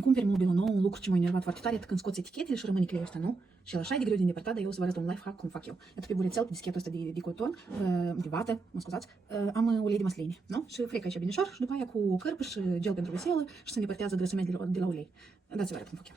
Cumperi mobilul nou, un lucru ce m-a enervat foarte tare, când scoți etichetele și rămâne cleiul ăsta, nu? Și el așa e de greu de îndepărtat, dar eu o să vă arăt un life hack cum fac eu. Iată pe burețel, pe dischetul ăsta de coton, de vată, mă scuzați, am ulei de măsline, nu? Și frec aici binișor și după aia cu cărp și gel pentru veselă și se îndepărtează grăsămintele de la ulei. Dați-vă arăt cum fac eu.